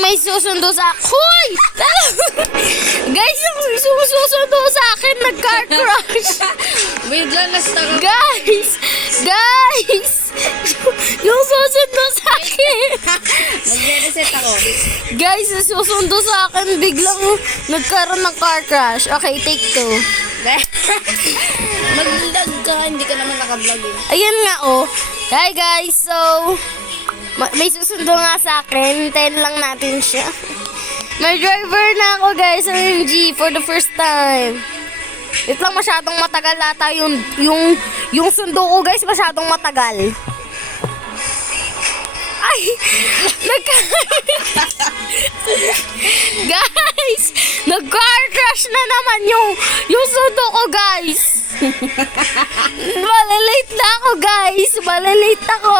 may susundo sa... Hoy! Guys, yung susundo sa akin, nag-car crash. Bigla na stuck ako. Guys! Guys! Yung susundo sa akin. Mag-reset ako. Guys, yung susundo sa akin, biglang nagkaroon ng car crash. Okay, take 2. Mag-vlog ka, hindi ka naman naka-vlog eh. Ayan nga, oh. Hi, guys. So, may susundo nga sa akin. Hintayin lang natin siya. May driver na ako, guys. OMG, for the first time. Ito lang, masyadong matagal ata yung sundo ko, guys. Masyadong matagal. Ay! Guys! Nag-car crash na naman yung sundo ko, guys. Malilate na ako, guys. Malilate ako.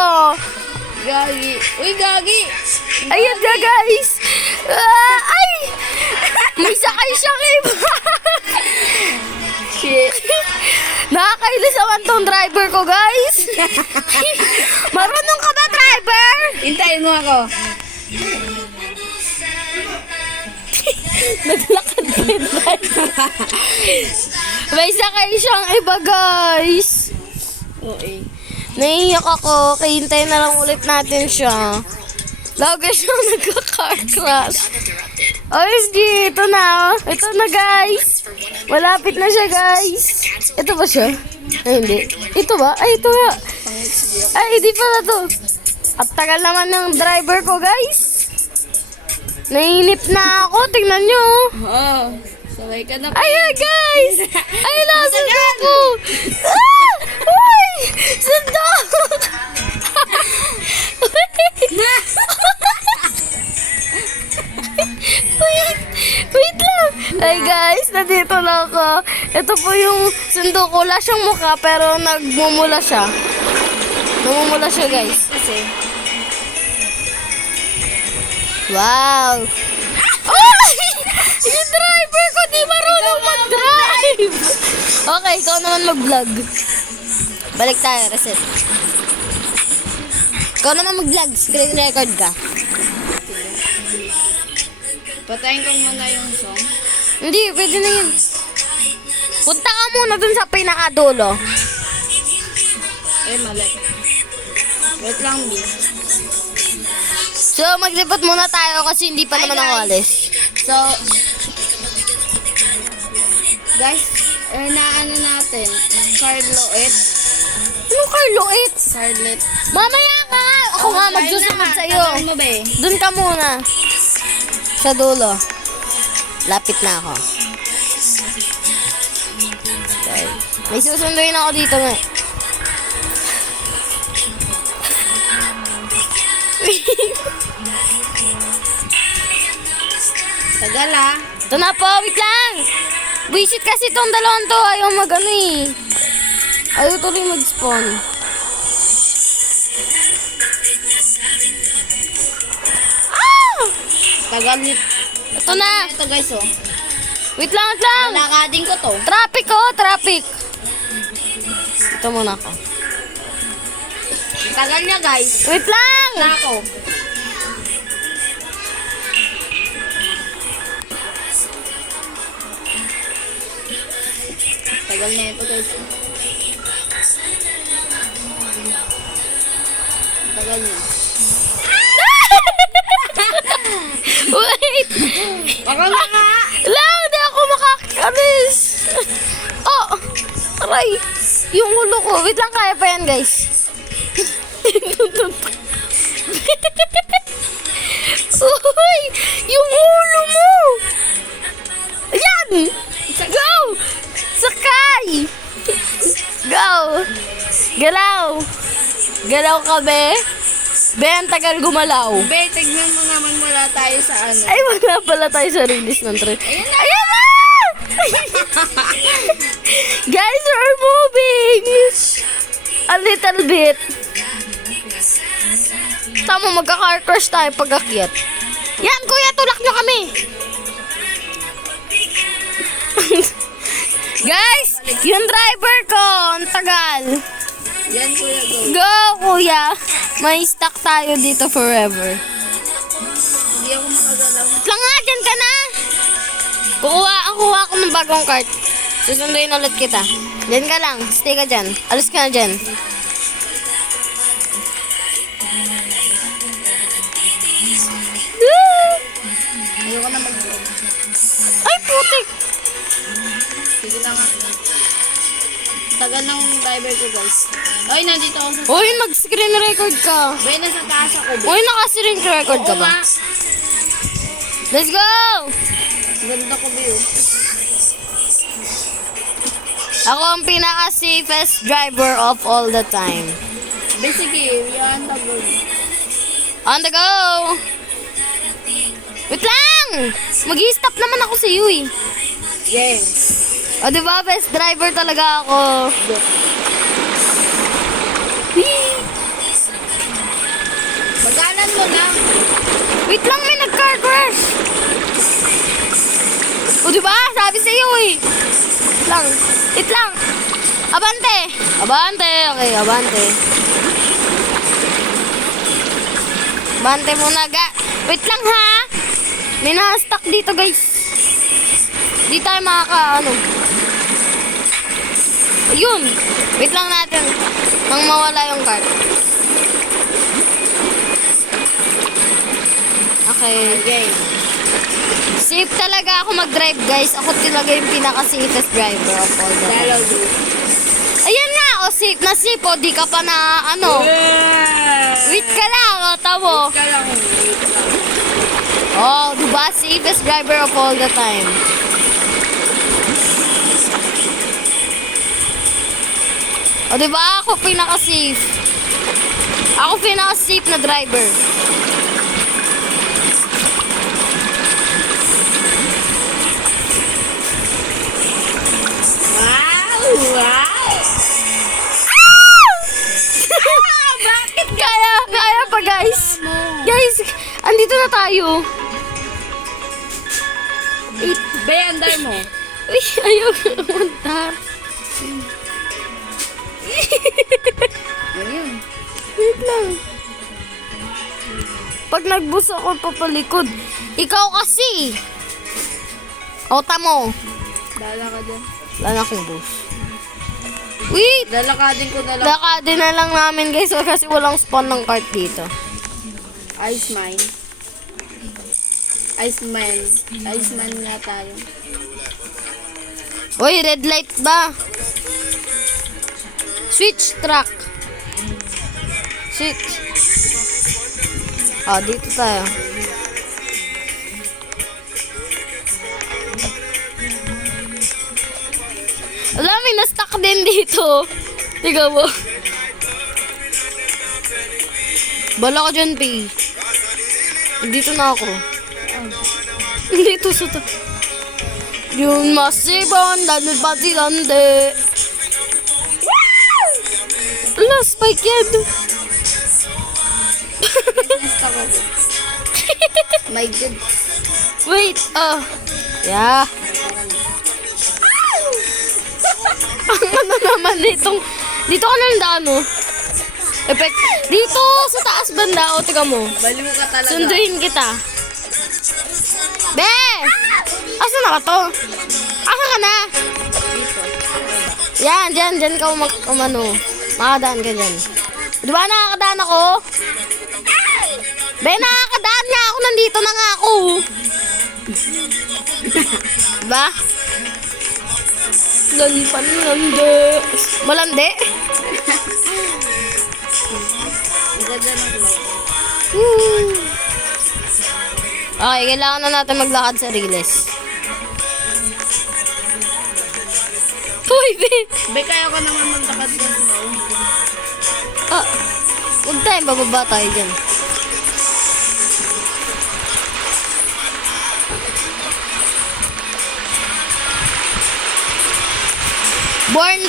Gagi. Uy, Gagi. Ayan nga, guys. Ay! May sakay siyang iba. Shit. Nakakailis naman tong driver ko, guys. Marunong ka ba, driver? Hintayin mo ako. Naglakad ka yung driver. May sakay siyang iba, guys. Okay. Naiiyak ako. Kaya hintayin na lang ulit natin siya. Lagi siyang nagka-car crash. OMG, ito na. Ito na, guys. Malapit na siya, guys. Ito ba siya? Ay, hindi. Ito ba? Ay, ito nga. Ay, hindi pala to. At tagal naman ng driver ko, guys. Nainip na ako. Tingnan nyo. Oo. Sabay ka na. Ayan, guys. Ay, nasundo ko. Ah! Uy! Sundok! Wait lang. Ay, guys. Nandito lang ako. Ito po yung sundo ko. Wala siyang mukha, pero nagmumula siya. Namumula siya, guys. Kasi. Wow! Ay! Yung driver ko di marunong mag-drive! Okay, ikaw naman mag-vlog. Balik tayo, reset. Ikaw naman mag-vlog, screen record ka. Patayin ko muna yung song. Hindi, pwede na yun. Punta ka muna dun sa pinakadulo. Eh, mali. Wait lang, B. So, maglipot muna tayo kasi hindi pa naman ako alis. So, guys, naano natin? Carloet. Anong Carloet? Carlet. Mamaya ka! Ako nga, magsusunod sa'yo. Ano mo ba eh? Dun ka muna. Sa dulo. Lapit na ako. Okay. May susunduin ako dito nga. Tagal ah. Ito na po, wait lang. Visit kasi itong dalawang to. Ayaw mag-ano eh. Ayaw tuloy mag-spawn. Ah! Tagal nito. Ito na. Ito guys oh. Wait lang, wait lang. Lakadin ko to. Traffic oh, traffic. Ito muna ako. Tagal niya guys. Wait lang. Na ako. Tagal na ito guys. Tagal niya. Wait. Baka nga. Lang, hindi ako makakalis. Oh, aray. Yung ulo ko. Wait lang, kaya pa yan, guys. Uy, yung ulo mo. Ayan. Go. Sakay. Go. Galaw. Galaw ka, be. Be, ang tagal gumalaw. Be, tignan mo naman wala tayo sa ano. Ay, wala pala tayo sa release ng train. Ayan na! Guys, we're moving! A little bit. Tama, magka-car crash tayo pag akyat. Yan, kuya, tulak nyo kami! Guys, yung driver ko, ang tagal. Yan kuya, go. Go, kuya. May stuck tayo dito forever. Hindi ako makagalaw. Wait lang nga, dyan ka na. Kukuha ako ng bagong cart. Susunduin ulit kita. Dyan ka lang. Stay ka dyan. Alis ka na dyan. Ayoko na mag Ay, putik. Sige na nga. Tagal ng driver ko, guys. Ay, nandito ako sa... Uy, mag-screen record ka. Bay, nasa taas ako, bay. Uy, naka-screen record ka Oo ba? nga. Let's go! Ganda ko, bay. Oh. Ako ang pinaka-safest driver of all the time. Bay, sige. Yan, tagal. On the go! Wait lang! Mag-i-stop naman ako sa iyo eh. Yes. O diba, best driver talaga ako. Whee! Magalan mo na. Wait lang, may nag-car crash. O diba, sabi sa iyo eh. Wait lang. Abante! Abante, okay, abante. Abante muna, wait lang ha. May na-stuck dito, guys. Di tayo makaka, Ayun. Wait lang natin. Nang mawala yung cart. Okay. Okay. Safe talaga ako mag-drive, guys. Ako talaga yung pinaka-safest driver of all the time. Dalaw, bay. Ayan nga, safe na safe. O, di ka pa na, Wait ka lang, tamo. Wait ka lang. Wait lang. Oh, diba? Safest driver of all the time. O, diba? Ako pinaka-safe. Ako pinaka-safe na driver. Wow! Wow! Bakit? Kaya pa, guys. Guys, andito na tayo. Bay, anday mo. Uy, ayaw ko kumanta. Ayun. Wait lang. Pag nagbus ako papalikod, ikaw kasi. O, tamo. Dala ka dyan. Wala na akong bus. Wait! Lalakadin ko na lang. Lakadin na lang namin, guys, kasi walang spawn ng cart dito. Ice mine. Iceman. Iceman nga tayo. Uy, red light ba? Switch track. Switch. Ah, dito tayo. Alam, may na-stuck din dito. Tiga mo. Bala ka dyan, P. Dito na ako. Dito sa to. Yung masibon, dami pati lande. Ala, spike yan. Nasta ko. My God. Wait, yeah. Ang ano naman ditong, dito ka na lang daan, Effect. Dito, sa taas banda, tiga mo. Baliw ka talaga. Sunduin kita. Be! Asa na ka to? Asa ka na? Dito. Yan, dyan ka makadaan ka dyan. Di ba nakakadaan ako? Be, nakakadaan nga ako, nandito na nga ako. Diba? Lande. Malande? Ang ganda ng light. Woo. Okay, kailangan na natin maglakad sa Riles. Uy, babe! Be, kaya ko naman magtakad sa snow. Huwag tayong bababa tayo dyan. Born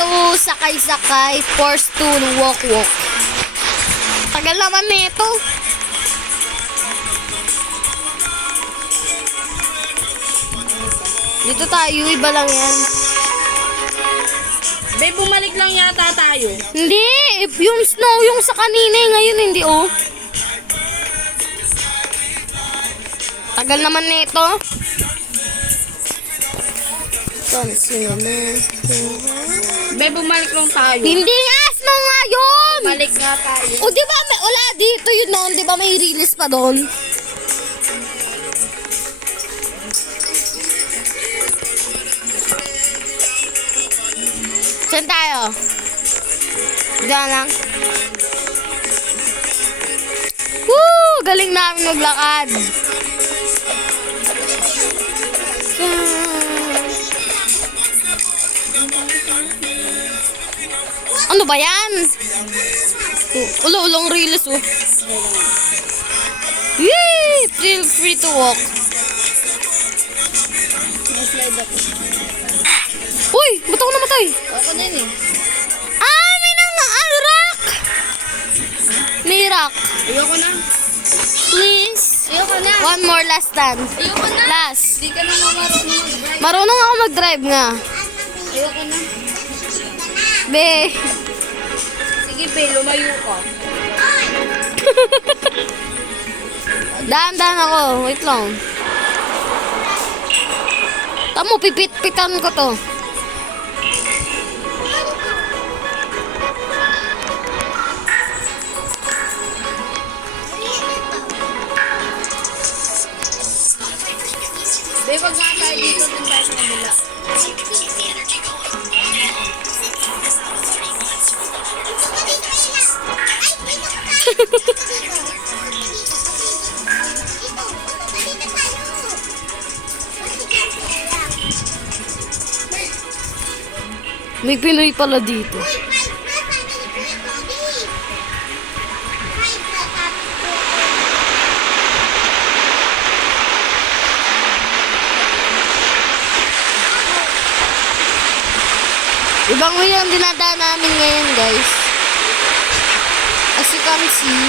to sakay-sakay, forced to walk-walk. Tagal naman nito. Dito tayo, iba lang yan. Be, bumalik lang yata tayo. Hindi, yung snow yung sa kanina, ngayon hindi, Tagal naman nito. Sino na? Be, bumalik lang tayo. Hindi nga, snow nga yun! Balik nga tayo. O di ba, wala dito yun noon, di ba may release pa doon? Saan tayo? Diyan lang. Woo! Galing namin maglakad. Ano ba yan? Ulo-ulong release oh. Yee! Feel free to walk. May slide ako. Uy! Ba't ako namatay? Ako din eh. Ah! May rock! May rock. Ayoko na. Please. Ayoko na. One more last stand. Ayoko na. Last. Hindi ka na marunong mag-drive. Marunong ako mag-drive nga. Ayoko na. Be. Sige, Be, lumayo ka. Daan-daan ako. Wait lang. Tamo, pipit-pitan ko to. Be, wag nga tayo dito. Dun tayo sa kabila. May Pinoy pala dito. Ibang way ang dinadaan namin ngayon, guys. As you can see,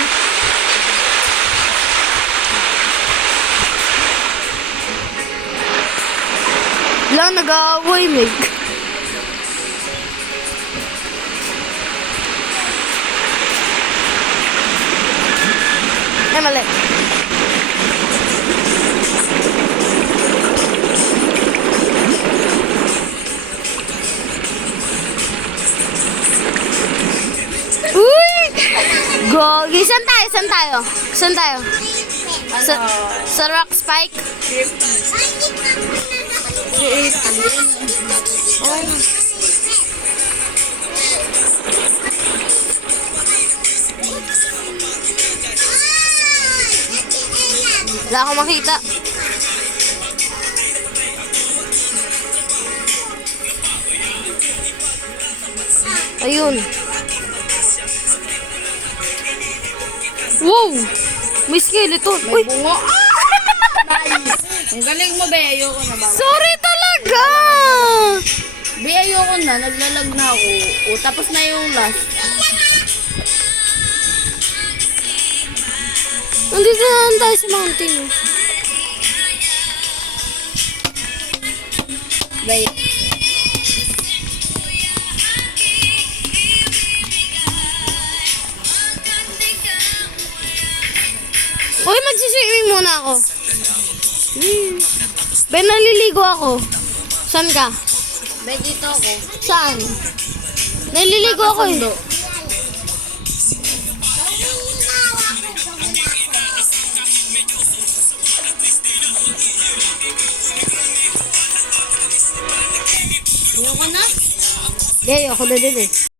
lang nag-aaway, Meg. Ay, mali. Uy! Gogi. Saan tayo? Saan tayo? Saan tayo? Sa, sa Rock Spike? Oh. Wala akong makita. Ayun. Wow! May skeleton. Uy! Bungo. Nice. Ang galing mo, Be. Ayoko na ba? Sorry talaga! Be, ayoko na. Naglalag na ako. O, tapos na yung last. Nandito na tayo sa mountain. Oh. Be. Uy, magsiswimming muna ako. Ben, naliligo ako. Saan ka? Be, dito ako. Saan? Naliligo ako eh. Sundo. Ayoko na. Hindi, ako na din eh.